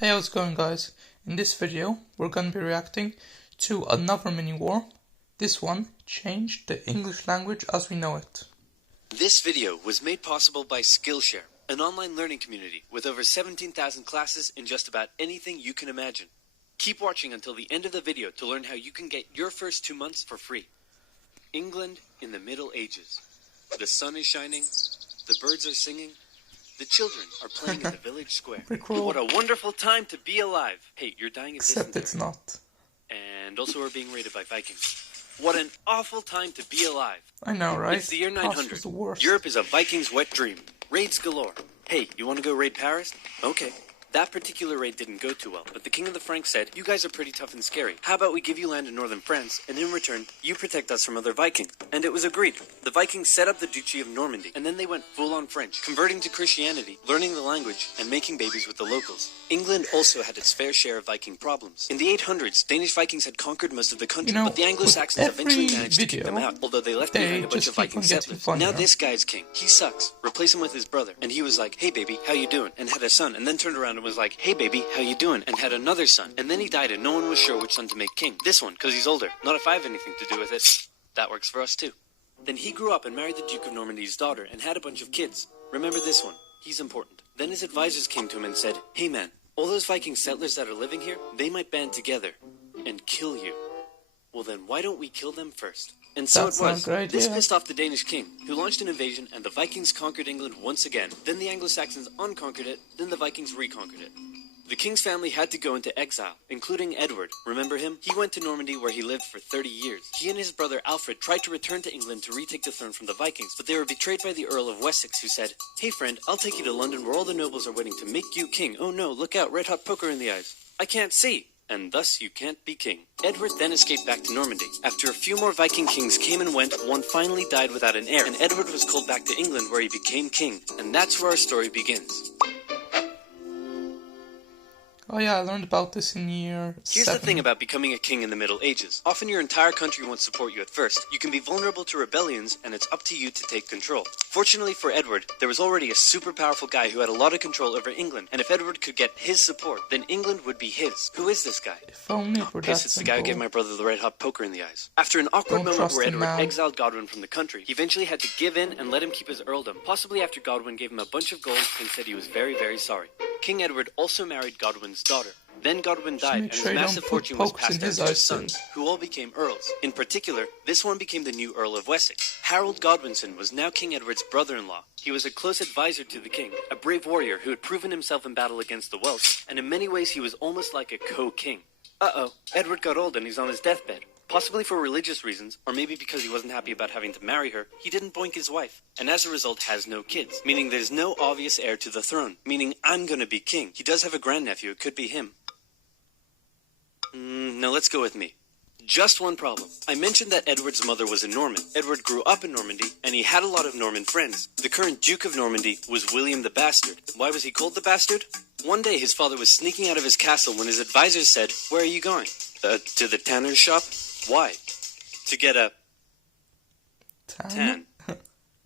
Hey, how's it going, guys? In this video, we're going to be reacting to another mini-war. This one changed the English language as we know it. This video was made possible by Skillshare, an online learning community with over 17,000 classes in just about anything you can imagine. Keep watching until the end of the video to learn how you can get your first 2 months for free. England in the Middle Ages. The sun is shining, the birds are singing, the children are playing in the village square. Cool. What a wonderful time to be alive. Hey, you're dying of Except dysentery. it's not. And also we're being raided by Vikings. What an awful time to be alive. I know, right? It's the year Past 900. was the worst. Europe is a Viking's wet dream. Raids galore. Hey, you want to go raid Paris? Okay. That particular raid didn't go too well, but the King of the Franks said, "You guys are pretty tough and scary. How about we give you land in northern France, and in return, you protect us from other Vikings?" And it was agreed. The Vikings set up the Duchy of Normandy, and then they went full-on French, converting to Christianity, learning the language, and making babies with the locals. England also had its fair share of Viking problems. In the 800s, Danish Vikings had conquered most of the country, but the Anglo-Saxons eventually managed to keep them out, although they left behind a bunch of Viking settlers. Now this guy's king. He sucks. Replace him with his brother. And he was like, "Hey baby, how you doing?" and had a son, and then turned around and was like, "Hey baby, how you doing?" and had another son. And then he died and no one was sure which son to make king. This one, because he's older. Not if I have anything to do with it. That works for us too. Then he grew up and married the Duke of Normandy's daughter and had a bunch of kids. Remember this one. He's important. Then his advisors came to him and said, "Hey man, all those Viking settlers that are living here, they might band together and kill you. Well then, why don't we kill them first?" And so it was. This pissed off the Danish king, who launched an invasion, and the Vikings conquered England once again. Then the Anglo-Saxons unconquered it, then the Vikings reconquered it. The king's family had to go into exile, including Edward. Remember him? He went to Normandy where he lived for 30 years. He and his brother Alfred tried to return to England to retake the throne from the Vikings, but they were betrayed by the Earl of Wessex, who said, "Hey friend, I'll take you to London where all the nobles are waiting to make you king. Oh no, look out, red hot poker in the eyes. I can't see. And thus you can't be king." Edward then escaped back to Normandy. After a few more Viking kings came and went, one finally died without an heir, and Edward was called back to England where he became king. And that's where our story begins. Oh yeah, I learned about this in year 7. Here's the thing about becoming a king in the Middle Ages. Often your entire country won't support you at first. You can be vulnerable to rebellions, and it's up to you to take control. Fortunately for Edward, there was already a super powerful guy who had a lot of control over England, and if Edward could get his support, then England would be his. Who is this guy? If only it were that It's the guy who gave my brother the red hot poker in the eyes. After an awkward moment where Edward exiled Godwin from the country, he eventually had to give in and let him keep his earldom, possibly after Godwin gave him a bunch of gold and said he was very, very sorry. King Edward also married Godwin's daughter. Then Godwin died, and his massive fortune was passed down to his sons, who all became earls. In particular, this one became the new Earl of Wessex. Harold Godwinson was now King Edward's brother-in-law. He was a close advisor to the king, a brave warrior who had proven himself in battle against the Welsh, and in many ways he was almost like a co-king. Uh-oh, Edward got old and he's on his deathbed. Possibly for religious reasons, or maybe because he wasn't happy about having to marry her, he didn't boink his wife, and as a result has no kids, meaning there's no obvious heir to the throne, meaning I'm gonna be king. He does have a grandnephew, it could be him. No, let's go with me. Just one problem. I mentioned that Edward's mother was a Norman. Edward grew up in Normandy, and he had a lot of Norman friends. The current Duke of Normandy was William the Bastard. Why was he called the Bastard? One day his father was sneaking out of his castle when his advisors said, "Where are you going?" To the tanner's shop? Why? To get a tan.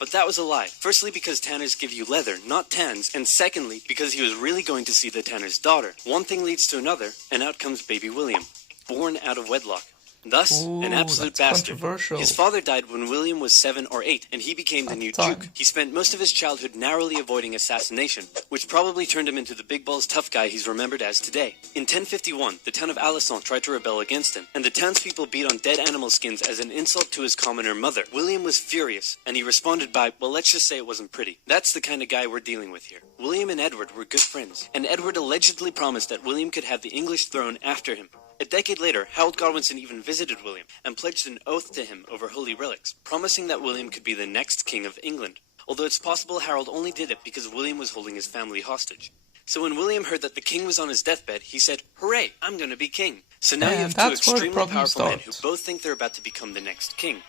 But that was a lie. Firstly, because tanners give you leather, not tans, and secondly, because he was really going to see the tanner's daughter. One thing leads to another, and out comes baby William, born out of wedlock. Thus, an absolute bastard. His father died when William was 7 or 8, and he became the new duke. He spent most of his childhood narrowly avoiding assassination, which probably turned him into the big balls tough guy he's remembered as today. In 1051, the town of Alençon tried to rebel against him, and the townspeople beat on dead animal skins as an insult to his commoner mother. William was furious, and he responded by, well, let's just say it wasn't pretty. That's the kind of guy we're dealing with here. William and Edward were good friends, and Edward allegedly promised that William could have the English throne after him. A decade later, Harold Godwinson even visited William and pledged an oath to him over holy relics, promising that William could be the next king of England, although it's possible Harold only did it because William was holding his family hostage. So when William heard that the king was on his deathbed, he said, "Hooray, I'm going to be king." So now you have two extremely powerful men who both think they're about to become the next king.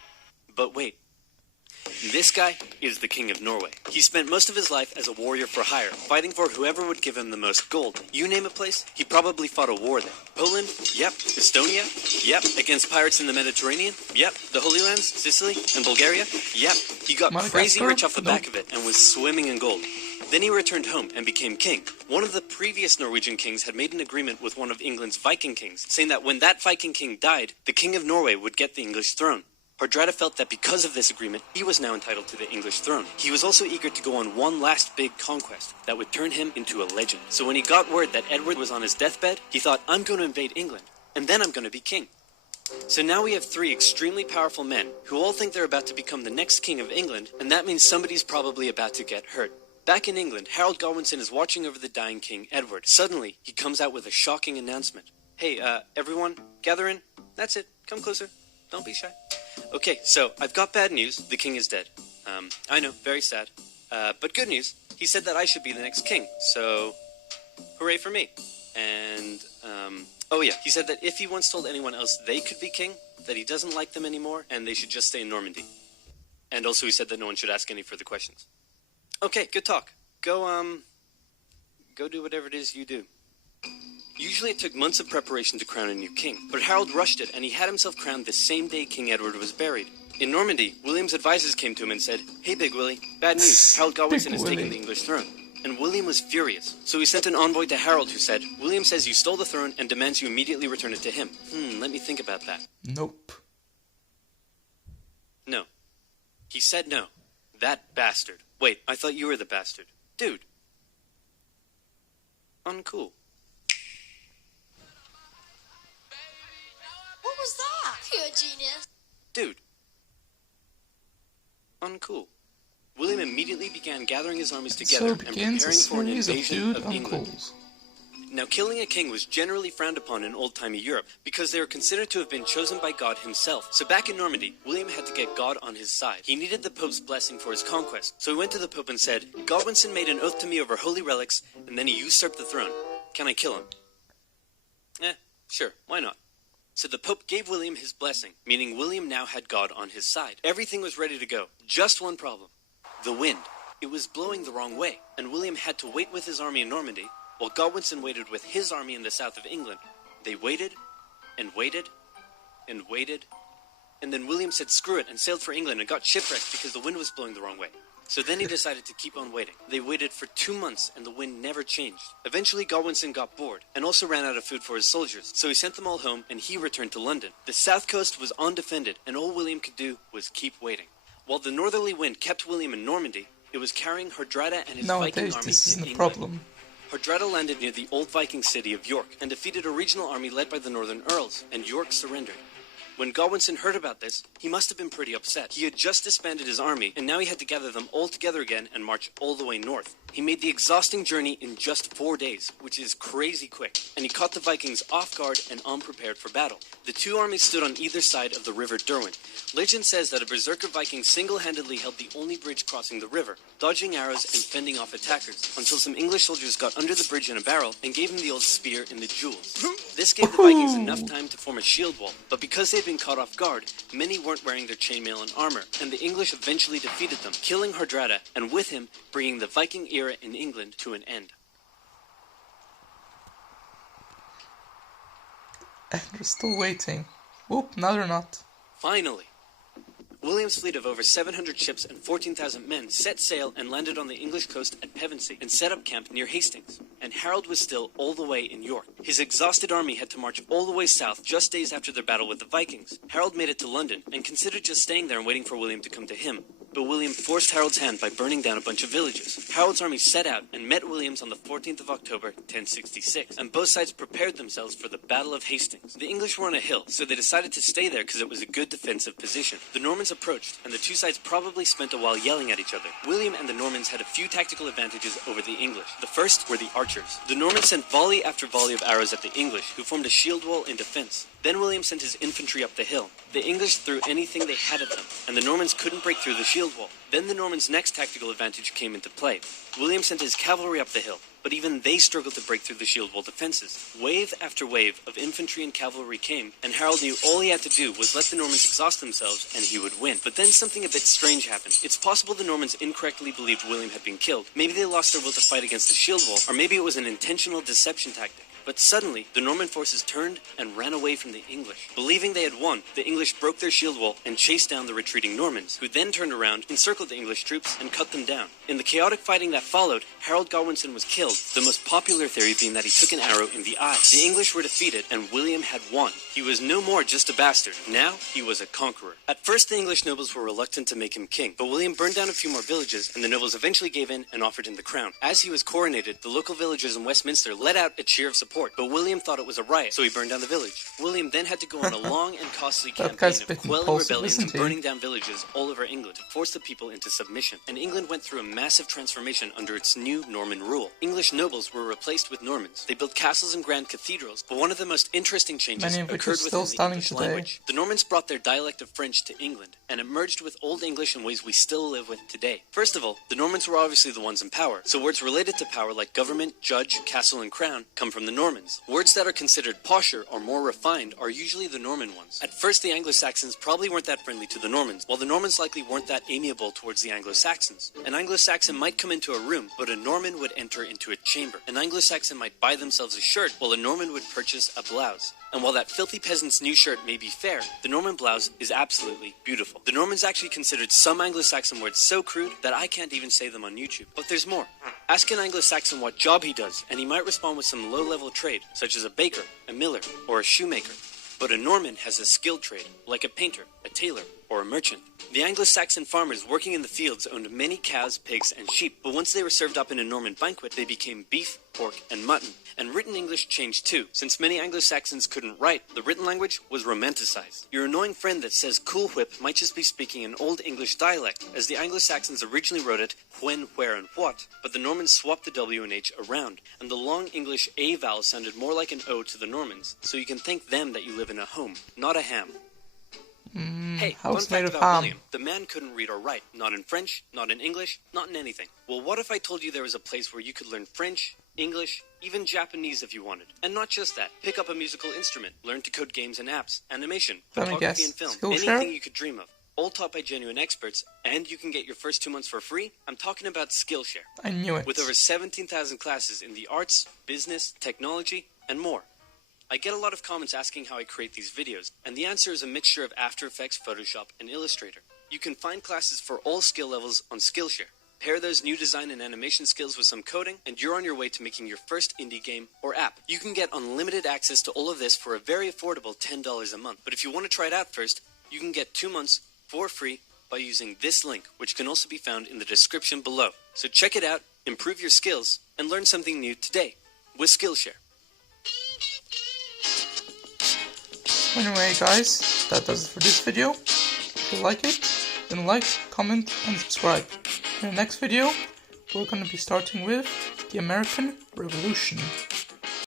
But wait. This guy is the King of Norway. He spent most of his life as a warrior for hire, fighting for whoever would give him the most gold. You name a place, he probably fought a war there. Poland? Yep. Estonia? Yep. Against pirates in the Mediterranean? Yep. The Holy Lands? Sicily? And Bulgaria? Yep. He got crazy rich off the back of it and was swimming in gold. Then he returned home and became king. One of the previous Norwegian kings had made an agreement with one of England's Viking kings, saying that when that Viking king died, the king of Norway would get the English throne. Hardrada felt that because of this agreement, he was now entitled to the English throne. He was also eager to go on one last big conquest that would turn him into a legend. So when he got word that Edward was on his deathbed, he thought, I'm going to invade England, and then I'm going to be king. So now we have three extremely powerful men who all think they're about to become the next king of England, and that means somebody's probably about to get hurt. Back in England, Harold Godwinson is watching over the dying King Edward. Suddenly, he comes out with a shocking announcement. Hey, everyone, gather in. That's it. Come closer. Don't be shy. Okay, so I've got bad news. The king is dead. I know, very sad. But good news. He said that I should be the next king. So, hooray for me. And, oh yeah, he said that if he once told anyone else they could be king, that he doesn't like them anymore and they should just stay in Normandy. And also he said that no one should ask any further questions. Okay, good talk. Go do whatever it is you do. Usually it took months of preparation to crown a new king, but Harold rushed it and he had himself crowned the same day King Edward was buried. In Normandy, William's advisors came to him and said, Hey Big Willie, bad news, Harold Godwinson has taken the English throne. And William was furious, so he sent an envoy to Harold who said, William says you stole the throne and demands you immediately return it to him. Let me think about that. Nope. No. He said no. That bastard. Wait, I thought you were the bastard. Dude. Uncool. What was that? You're a genius. Dude. Uncool. William immediately began gathering his armies together and preparing for an invasion of England. Uncles. Now, killing a king was generally frowned upon in old-timey Europe because they were considered to have been chosen by God himself. So back in Normandy, William had to get God on his side. He needed the Pope's blessing for his conquest. So he went to the Pope and said, Godwinson made an oath to me over holy relics, and then he usurped the throne. Can I kill him? Sure, why not? So the Pope gave William his blessing, meaning William now had God on his side. Everything was ready to go. Just one problem. The wind. It was blowing the wrong way, and William had to wait with his army in Normandy, while Godwinson waited with his army in the south of England. They waited, and waited, and waited, and then William said screw it and sailed for England and got shipwrecked because the wind was blowing the wrong way. So then he decided to keep on waiting. They waited for 2 months and the wind never changed. Eventually Godwinson got bored and also ran out of food for his soldiers, so he sent them all home and he returned to London. The south coast was undefended and all William could do was keep waiting. While the northerly wind kept William in Normandy, it was carrying Hardrada and his Viking army this in is the England. problem. Hardrada landed near the old Viking city of York and defeated a regional army led by the northern earls, and York surrendered. When Godwinson heard about this, he must have been pretty upset. He had just disbanded his army, and now he had to gather them all together again and march all the way north. He made the exhausting journey in just 4 days, which is crazy quick, and he caught the Vikings off guard and unprepared for battle. The two armies stood on either side of the river Derwent. Legend says that a berserker Viking single-handedly held the only bridge crossing the river, dodging arrows and fending off attackers, until some English soldiers got under the bridge in a barrel and gave him the old spear in the jewels. This gave the Vikings enough time to form a shield wall, but because they had been caught off guard, many weren't wearing their chainmail and armor, and the English eventually defeated them, killing Hardrada, and with him, bringing the Viking era in England to an end. And we're still waiting. Whoop, now they're not. Finally! William's fleet of over 700 ships and 14,000 men set sail and landed on the English coast at Pevensey and set up camp near Hastings. And Harold was still all the way in York. His exhausted army had to march all the way south just days after their battle with the Vikings. Harold made it to London and considered just staying there and waiting for William to come to him. But William forced Harold's hand by burning down a bunch of villages. Harold's army set out and met William's on the 14th of October, 1066, and both sides prepared themselves for the Battle of Hastings. The English were on a hill, so they decided to stay there because it was a good defensive position. The Normans approached, and the two sides probably spent a while yelling at each other. William and the Normans had a few tactical advantages over the English. The first were the archers. The Normans sent volley after volley of arrows at the English, who formed a shield wall in defense. Then William sent his infantry up the hill. The English threw anything they had at them, and the Normans couldn't break through the shield wall. Then the Normans' next tactical advantage came into play. William sent his cavalry up the hill, but even they struggled to break through the shield wall defenses. Wave after wave of infantry and cavalry came, and Harold knew all he had to do was let the Normans exhaust themselves, and he would win. But then something a bit strange happened. It's possible the Normans incorrectly believed William had been killed. Maybe they lost their will to fight against the shield wall, or maybe it was an intentional deception tactic. But suddenly, the Norman forces turned and ran away from the English. Believing they had won, the English broke their shield wall and chased down the retreating Normans, who then turned around, encircled the English troops, and cut them down. In the chaotic fighting that followed, Harold Godwinson was killed, the most popular theory being that he took an arrow in the eye. The English were defeated, and William had won. He was no more just a bastard. Now, he was a conqueror. At first, the English nobles were reluctant to make him king, but William burned down a few more villages, and the nobles eventually gave in and offered him the crown. As he was coronated, the local villagers in Westminster let out a cheer of support, but William thought it was a riot, so he burned down the village. William then had to go on a long and costly campaign of quelling rebellions and burning down villages all over England to force the people into submission. And England went through a massive transformation under its new Norman rule. English nobles were replaced with Normans. They built castles and grand cathedrals, but one of the most interesting changes occurred within the English language. The Normans brought their dialect of French to England, and it merged with Old English in ways we still live with today. First of all, the Normans were obviously the ones in power, so words related to power like government, judge, castle, and crown come from the Normans. Words that are considered posher or more refined are usually the Norman ones. At first, the Anglo-Saxons probably weren't that friendly to the Normans, while the Normans likely weren't that amiable towards the Anglo-Saxons. An Anglo-Saxon might come into a room, but a Norman would enter into a chamber. An Anglo-Saxon might buy themselves a shirt, while a Norman would purchase a blouse. And while that filthy peasant's new shirt may be fair, the Norman blouse is absolutely beautiful. The Normans actually considered some Anglo-Saxon words so crude that I can't even say them on YouTube. But there's more. Ask an Anglo-Saxon what job he does, and he might respond with some low-level trade, such as a baker, a miller, or a shoemaker. But a Norman has a skilled trade, like a painter, a tailor, or a merchant. The Anglo-Saxon farmers working in the fields owned many cows, pigs, and sheep, but once they were served up in a Norman banquet, they became beef, pork, and mutton. And written English changed too. Since many Anglo-Saxons couldn't write, the written language was romanticized. Your annoying friend that says Cool Whip might just be speaking an Old English dialect, as the Anglo-Saxons originally wrote it when, where, and what, but the Normans swapped the W and H around, and the long English A vowel sounded more like an O to the Normans, so you can thank them that you live in a home, not a ham. Hey, fun fact about William. The man couldn't read or write. Not in French, not in English, not in anything. Well, what if I told you there was a place where you could learn French, English, even Japanese if you wanted? And not just that. Pick up a musical instrument, learn to code games and apps, animation, photography and film, anything you could dream of. All taught by genuine experts, and you can get your first 2 months for free. I'm talking about Skillshare. I knew it. With over 17,000 classes in the arts, business, technology, and more. I get a lot of comments asking how I create these videos, and the answer is a mixture of After Effects, Photoshop, and Illustrator. You can find classes for all skill levels on Skillshare. Pair those new design and animation skills with some coding, and you're on your way to making your first indie game or app. You can get unlimited access to all of this for a very affordable $10 a month. But if you want to try it out first, you can get 2 months for free by using this link, which can also be found in the description below. So check it out, improve your skills, and learn something new today with Skillshare. Anyway guys, that does it for this video. If you like it, then like, comment and subscribe. In the next video, we're going to be starting with the American Revolution.